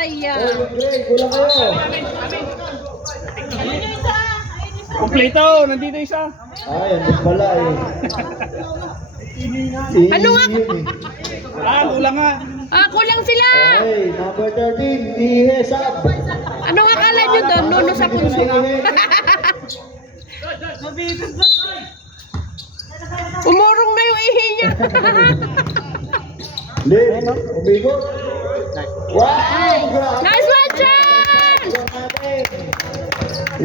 Ayan. Kulang kayo. Kompleto, nandito isa. Ay, ano pala eh. Ano nga? Kulang nga. Kulang sila. Okay, number 13, Ihesab. Ano nga kala nyo doon? Nuno sa punso. Umurong na yung ihi niya. Lin, umigot. Wow! Grabe! Nice one, Chan!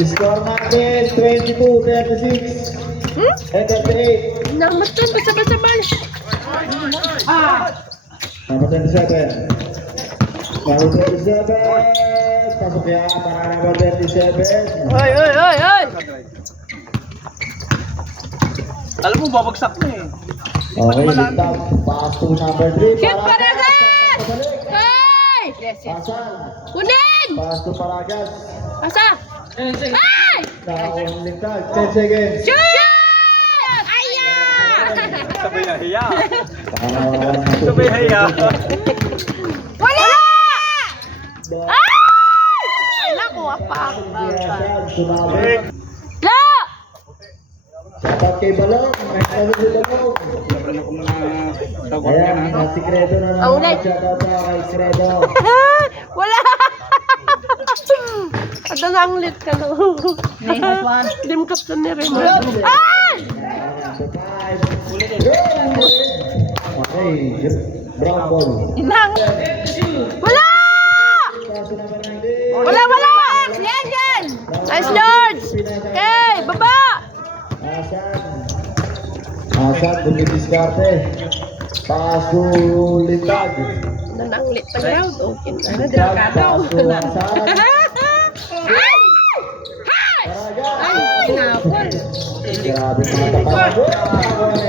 Score natin 22-36. And 38. Namat doon, basta-basta man. Number 27. Number 27. Pasok yan para number 37. Oy, oy, oy, oy! Alam mo, babagsak na eh. Okay, ligtap. Pass to number 3. Shoot, Paragas! Hey! Pasan. Kunin! Pass to Paragas. Asa? Ay! Nakakuha ligtap. 10 seconds. Shoot! Ayan! Sabay hiya. Sabay Sabay hiya. Wala! Ay! Ay, naku, apa? La! Dapat kay Balong. May sabi si Balong. Sobrang ako mga tawag Ayan, na. nasikredo na Oh, naman. ulit. Shoutout sa kay Kredo. Wala! Ada na ang lit ka na. Limkap na ni Remo. Ay! Okay, brown ball. Inang! Wala! Wala, wala! Yan, yan! Nice, Lord! Okay, baba! Asan, dumidiskarte. Paso litag. Ano na ang lit pa ground? Okay na, delikado. Ay! Ay! Ay, napol. Grabe mga tapat.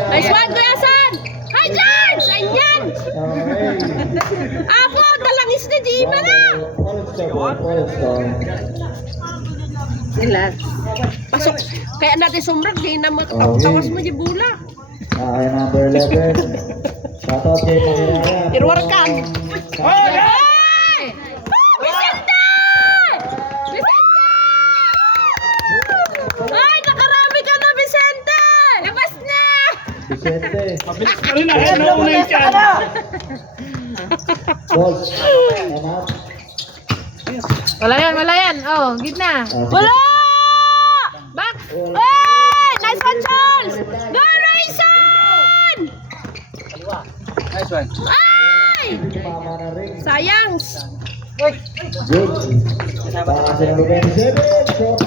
Nice one, Kuya San! Hi, Jans! Ayan! Okay. Apo, talangis na di ba na? Relax. Pasok. Kaya natin sumrag, di na tawas mo di bula. Okay, number 11. Shoutout kay Pangirayan. Irwarkan. Ay! Vicente! Vicente! Ay, nakarami ka na, Vicente! Labas na! Vicente. Mabilis pa rin ah. Nauna yung tiyan. Boss. Anak. Wala yan. Oh, gitna. Wala! Back! Ay! Nice one, Charles! Go, Rayson! Nice one. Ay! Mama na rin. Sayang! Good. Para sa number 27.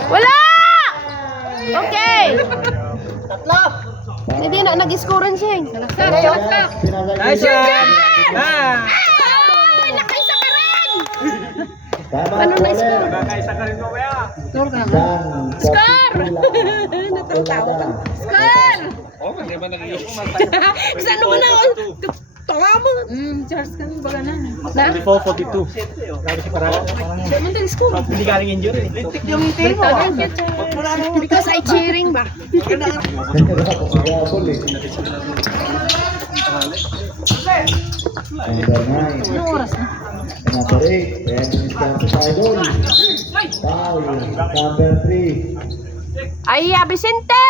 Wala! Okay! Hindi na, nag-scorean siya eh. Nice one. Ah! Ay! Nakaisa ka rin! Tama. Ano na score? Kakaisa ka rin mo kaya. Score! Natatawa ka. Score! Oh, hindi ba nag-iok ko? Kasi ano ka na? Tawa mo. Charles ka na baga na. Na? 44-42. Grabe si Parang. Siya man score. Hindi galing injury. Lintik yung ngiti mo. Because I cheering ba? Number 9. Anong oras na? Number 8. And Mr. Idol. Foul. Number 3. Ay, Vicente!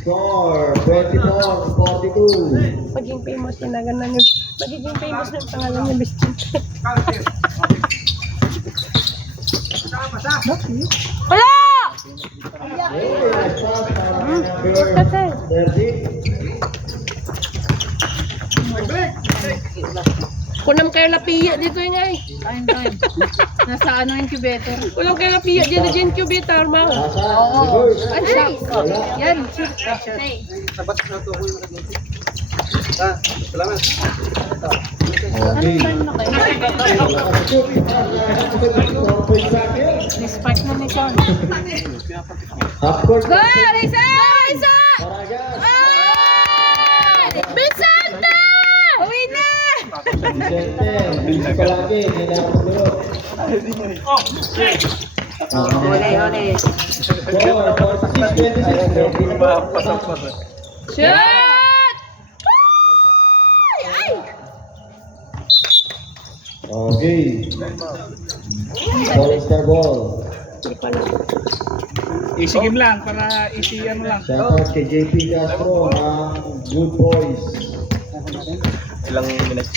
Score 24-42. Maging famous na ganun yung... Magiging famous na yung pangalan niya, Vicente. Wala! Hey, nice pass para kay number 13. Kunam kayo lapiya dito yung ay. Time. Nasa ano incubator? Kulang kayo lapiya dyan na incubator, ma. Asa? Ay, siya. Yan. Okay. Spark na ni Sean. Half court. Go, Risa! Risa! Paragas. Ay! Vicente! Uwi na! Vicente. Busy palagi. Hindi na ako tulog. Ole. Score 46-26. Shoot! Ay! Ay! Okay. All-star ball. Easy game lang, para easy ano lang. Shoutout kay JP Castro ng Good Boys. Ilang minutes?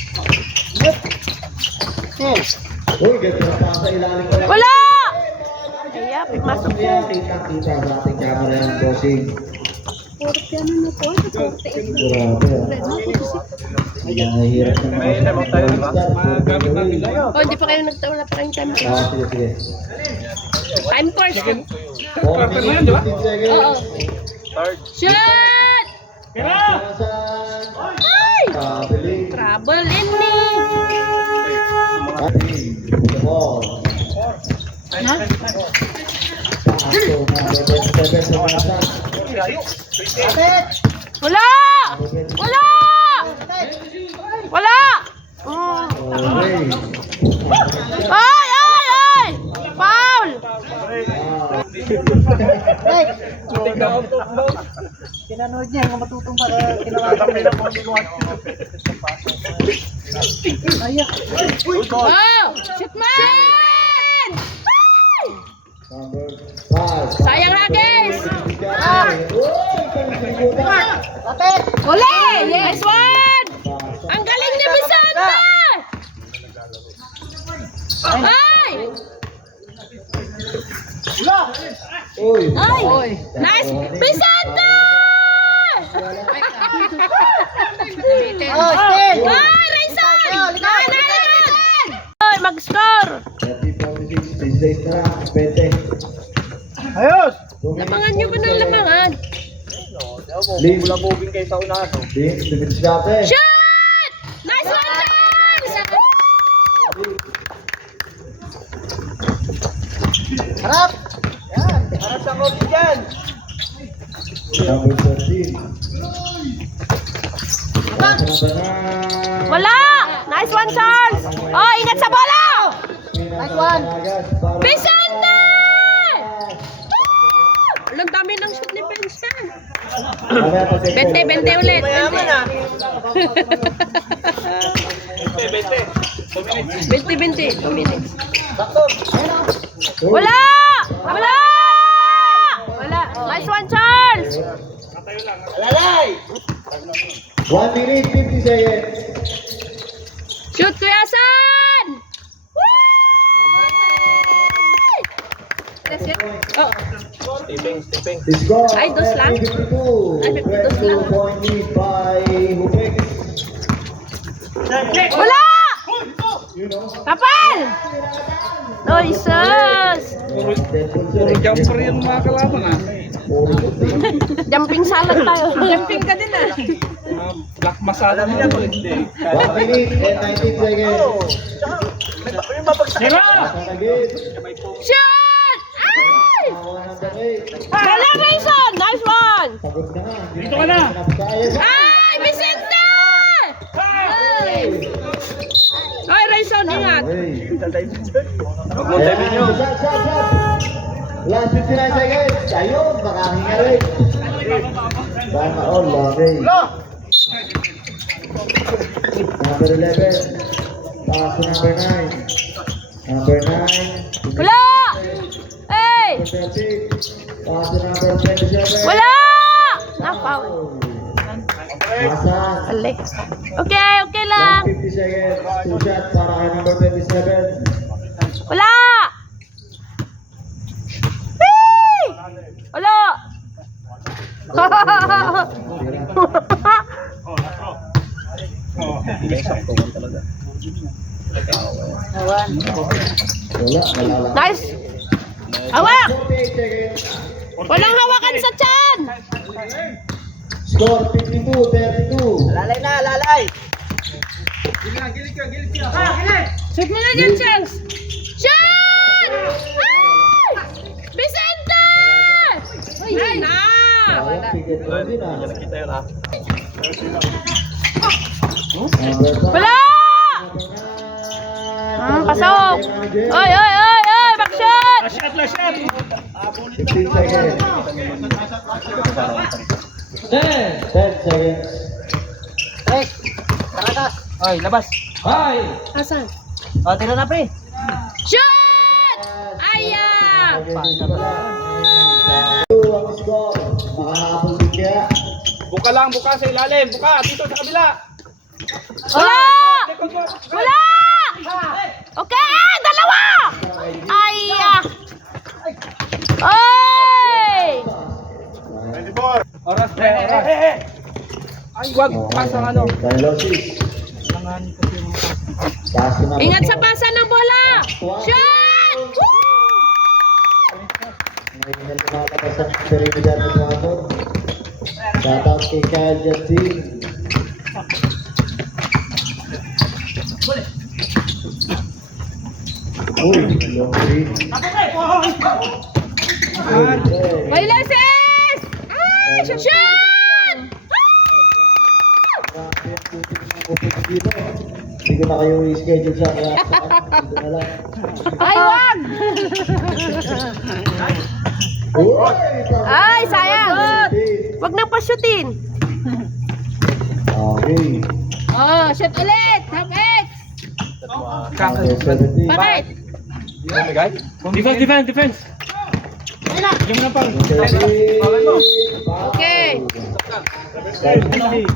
Uy, ganda pa sa ilalim ko lang. Wala! Kaya, masok ko. Kaya kita sa ating camera yung bossing. Grabe. Ayan, nahihirap na May lemon tayo, di ba? Magamit natin lang. Oh, hindi pa kayo nagtawala pa kayong time. Sige, sige. Time first. Quarter na yan, di ba? 15 seconds. Oo. Third. Shoot! Kira! Ay! Pabiling. Trouble in me. Pabiling. The ball. Paso na 27 sa Masan. Wala! Wala! Wala! Okay. Ay! Ay! Ay! Foul! Kinanood niya, yung matutong para kinawakan nila po. Oh! Shoot man! Ay! Number 5. Sayang na, guys! Oh, Uli! Yes, one! Ang galing ni Vicente! Ay! Uy. Ay! Nice! Vicente! Ay, Rayson! Nanan! Ay, mag-score! 30-46, 6 days na lang, 20. Ayos! Lamangan nyo ba ng lamangan? Leave. Wala moving kayo sa unahan. Leave, limits natin. Shoot! Nice one, Charles! Harap! Yan! Harap sa kopi dyan! Number 13. Wala! Nice one, Charles! Oh, ingat sa bola! Nice one. Vicente! Ang dami ng shoot ni Vincent. 20 ulit. 20. 2 minutes. Wala! Wala! Wala. Nice one, Charles! Alalay! 1 minute, 50 seconds. Shoot, Kuya San! Oh, Stepping. The score, Ay, dos lang? 52. Ay, 52 lang. 2-point lead by Hubek. wala! You know, Kapal! Oy, sus! Puro jumper yung mga kalaban ah. Jumping salad tayo. Jumping ka din ah. Black masala mo yan. 1 minute and 19 seconds. Kira! Pasang again. Shoot! Ay! Number 8. Wala, Rayson! Nice one! Pagod na nga. Dito ka na. Ay, Vicente! Ay! Ay, Rayson, ingat! Mag-diving nyo. Last 59 seconds. Ayun, makahinga rin. Sana all, okay. Number 11. Pass to number 9. Number 9. Wala! Ay! Number 13. Pass to number 27. Wala! Na-foul. Masan. Ali. Okay, okay lang. 50 seconds. 2 shots para kay number 27. Wala! Hey! Wala! Wala. Nice! Hawak! 48 seconds. Walang hawakan sa tiyan! Score 52-32. Lalay na, lalay! Shoot mo na dyan, Chance! Shoot! Ay! Vicente! Ay, na! Sayang, ticket mo din ah. Kita yun ah. Number 5. Wala! Pasok! Oy, oy, oy, oy! Backshot! Last shot! 15 seconds. 10 seconds. Ay, labas! Ay! Asan? O, tira na, pre. Shoot! Aya! Ang score. Makakapos din kaya. Buka lang, buka sa ilalim. Buka, dito sa kabila. Wala! Wala! Okay, dalawa! Aya! Oy! Oras, pre, oras. Ay, wag. Pasang ano. Dialosis. Pass na. Ingat sa pasa ng bola! Shoot! Ngayon na lumalabas ang Trinidad ng Ecuador. Shoutout kay Kyle Justin. Uy, long read. May lases! Ay, shoot! Hindi ko na kayo i-schedule sa kaya dito na lang. Ay, wag! Uy! Ay, sayang! Wag na pa-shootin! Okay. Oh, shoot ulit. Half X. Number 17. Bakit? Defense. Diyan mo na pang. Okay.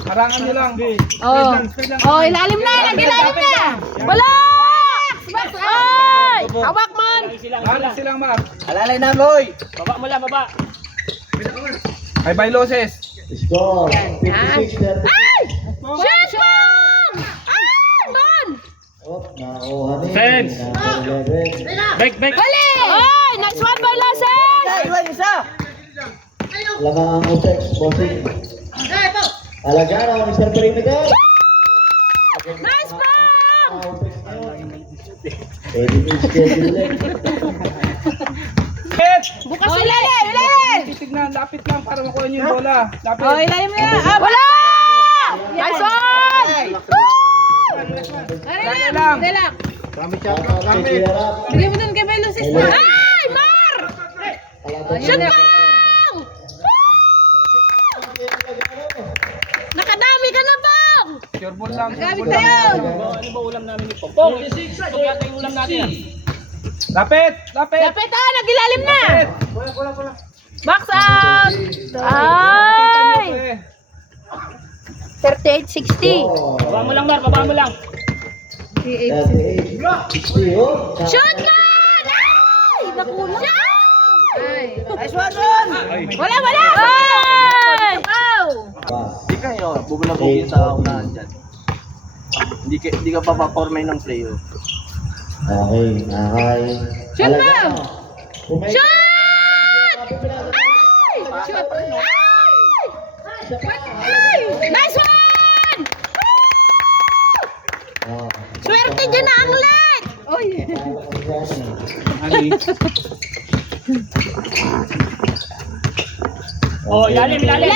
Harangan nyo lang. Oh. Oh, ilalim na! Nag-ilalim na! Wala! Ay! Hawak man! Harangan silang Mar. Alalay na, boy. Ay, by losses. Score. 56-30. Ay! Shoot man! Ay, man! Oh, nakuha ni. Defense. Number 11. Back. Huli! Ay! Nice one by Lases! Iwan, isa. Lamang ang Utex, bossing. Alagano, Mr. Perimeter. Nice bang! Pwede mo i-schedule ulit. Hit! Bukas ilalim! Ilalim! Titignan, lapit lang para makuha nyo yung bola. Lapit. Oh, ilalim na! Ah, wala! Nice one! lang. Relax! Shoutout kay Kuya Rap. Bigyan mo dun kay Velocis na. Ay! Mar! Shoot bang! Nakadami ka na bang! Sure ball lang. Gamit na yun! Lapit! Lapit ah! Nagilalim na! Lapit! Box out! Ay! 38-60. Baba mo lang. 38. Oh. Shoot man! Ay! Nakulang! Ay! Nice one, Ron. Wala! Ay! Oh! Pass. Hindi kayo, bubulabugin sa unahan dyan. Hindi ka papapormay ng play, oh. Okay, nakay. Shoot na! Alagano. Pumay- Shoot! Ay! Shoot! Ay! Ay! Nice one! Oh. Swerte dyan na ang leg! Oy! Ali. Oh, ilalim. Lalim!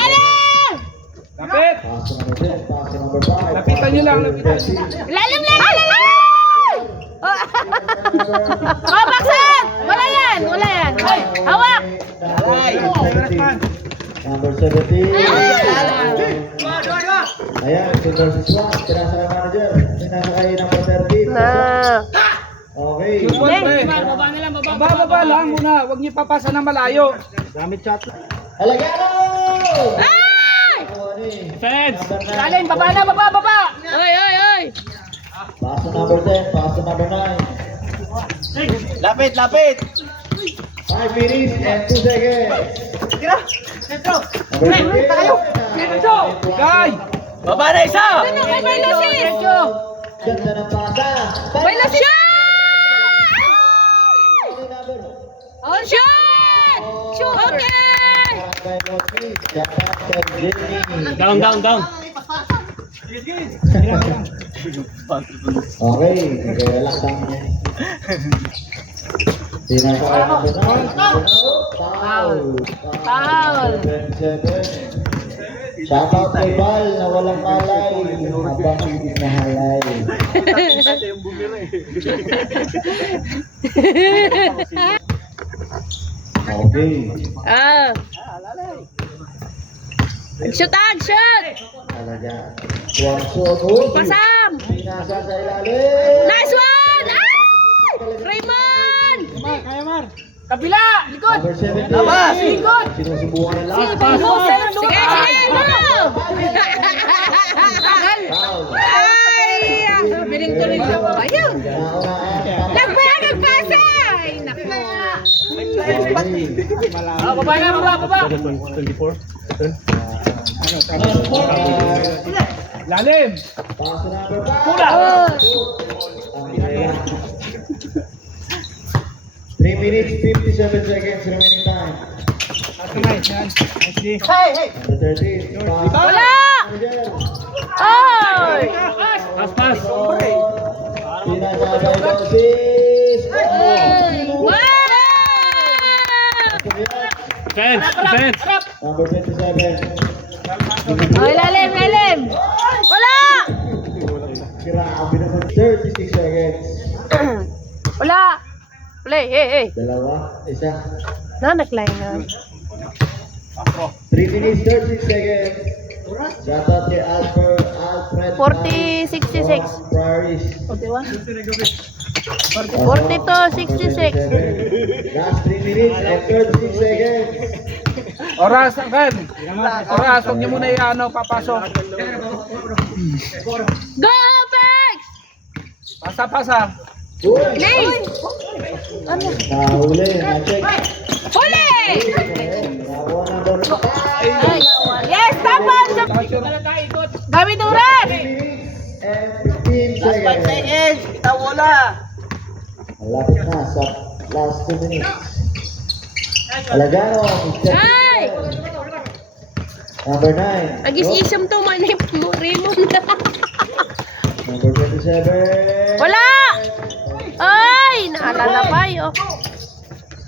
Lapit! Pass number 10, pass number 5. Lapitan nyo lang, lapitan. Lalim na! Ay! Oh, baksan! Wala yan! Ay, hawak! Number 17. Ayan, si versus 1. Pinasa kay manager. Pinasa kay number 13. Okay. Sure ball, pre. Baba lang muna. Huwag nyo papasa ng malayo. Alagano! Ay! Defense! Lalim, baba na, baba! Ay! Pass to number 10, pass to number 9. Lapit. 5 minutes and 2 seconds. Tira. Number 15. Guy! Baba na isa. Ano kay Velocis? Ganda ng pasa. Velocis! Number Shoot! Okay! Down. Okay, relax lang niya. Pinasa kay number 9. Foul. 27. Shoutout kay Val na walang malay. Habang hindi nahalay. Okay. Ah. Shoot ag, shoot! Talaga. Tuwang suot. Pasam! Pinasa sa ilalim. Nice one! Ay! Raymond! Kabila! Likod! Number 17. Likod! Sinusubukan ng last. Sige, sige, go! Foul. Ay! Biling tuloy lang. Ayun! Nauna. Nagbayag ang pasa! Ay, naku. Baba na, baba! Lalim! Paso number 5. Pula! 3 minutes, 57 seconds remaining time. Number 13. Wala! Ay! Pas! Pinasabay Dosis. Wow! Number 27. Ay, lalim, lalim! Wala! Grabe naman. 36 seconds. Wala! Play, hey! Dalawa, isa. Na, nag-line na. 3 minutes, 36 seconds. Shout out kay Alfred. 40-66. Priories. 42-66. Last 3 minutes and 36 seconds. Oras, Uncle! Oras, huwag niyo muna i-ano, papasok. Go, Apex! Pasa! Nate! Nahuli, na-check. Huli! Nakuha number 5. Ay, yes, tama! Gamit urat! 3 minutes and 15 seconds. Malapit na sa last 2 minutes. Alagano, Ay! number 9. Agis-isam to, manip mo, Raymond. Number 27. Wala! Ay, naalala pa yun.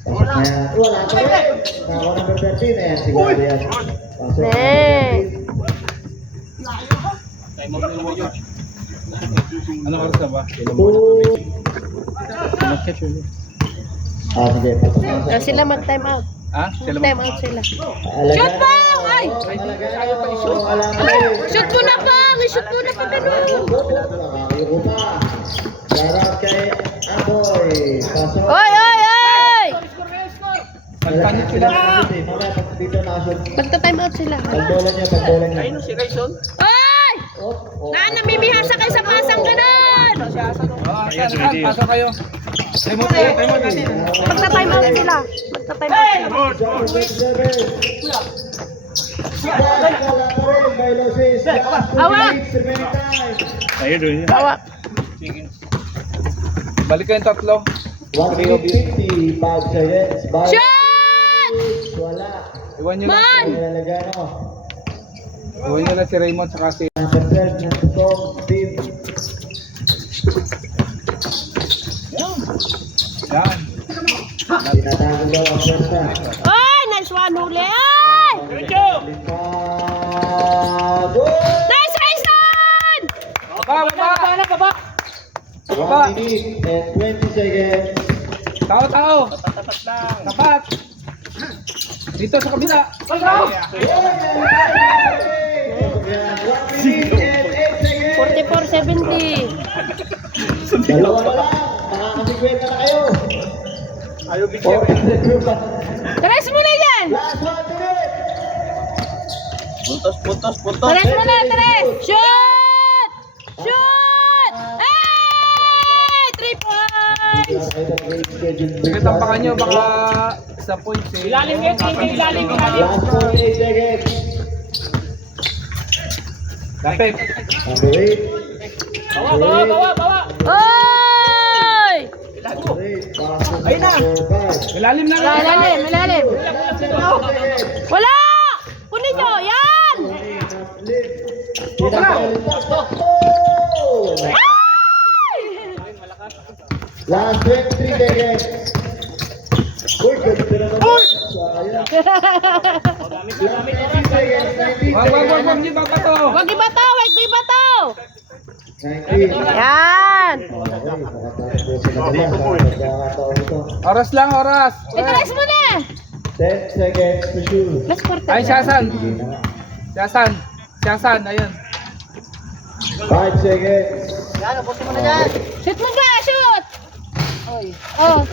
Pasok na yan. Wala pa rin. Nako number 13. Ayan, siguro yan. Pasok na number 13. Ano oras na ba? 2. Sige. Pasok na. Sila mag-time out. Ha? Sila Time out sila. Alagano. Shoot bang! Ay! Alagano. Alam mo. Shoot mo na bang! Shoot mo na pa ganun! Nakakayoko pa. Sarap kay Aboy. Pasok. Oy, oy, oy! Magpanit sila. Mamaya pag dito nakashoot. Magta-time out sila. Pagbola niya, pagbola niya. Ay! Na, namimihasa kayo sa pasang ganun! Pasok kayo. Remote kayo, remote natin. Magta-time out sila. Magta-time out sila. Hawak. Balik kayong tatlo. 1 minute 55 seconds. Bye. Shoot! Wala. Iwan nyo lang. Man! Nalagano. Iwan nyo lang si Raymond saka si... Number 12 na tutong team. Yan. Tinatago daw ang pwersa. Ay! Nice one, huli! Ay! Limpago! Nice, Rayson! Baba! 1 minute and 20 seconds. Tao! Tapat! Dito sa kabila! 1 minute and 8 seconds. 44-70. Dalawa na lang. Makakasikwenta na kayo. Ayaw Tres mo na yan! Last 1 minute. Tres mo na, Tres! Shoot! Shoot! Ay! 3 points! Sige, tampakan nyo, baka sa points eh. Ilalim. Last 48 seconds. Lapit. Number 8. Oy! Ayun na. Ilalim na lang. Malalim. Wala! Kunin nyo! Yan! Ay! Last 23 seconds. Uy, ganda naman. Sayang. Last 19 seconds. 19 Wag, seconds. di ba pa to? Wag ibataw! Wag ibataw! 19. Yan! Oras lang, oras. Tres mo na! 10 seconds to shoot. Last quarter. Ay, Sasan. Siyasan, ayun. 5 seconds. Shoot mo ba? Shoot! Oh.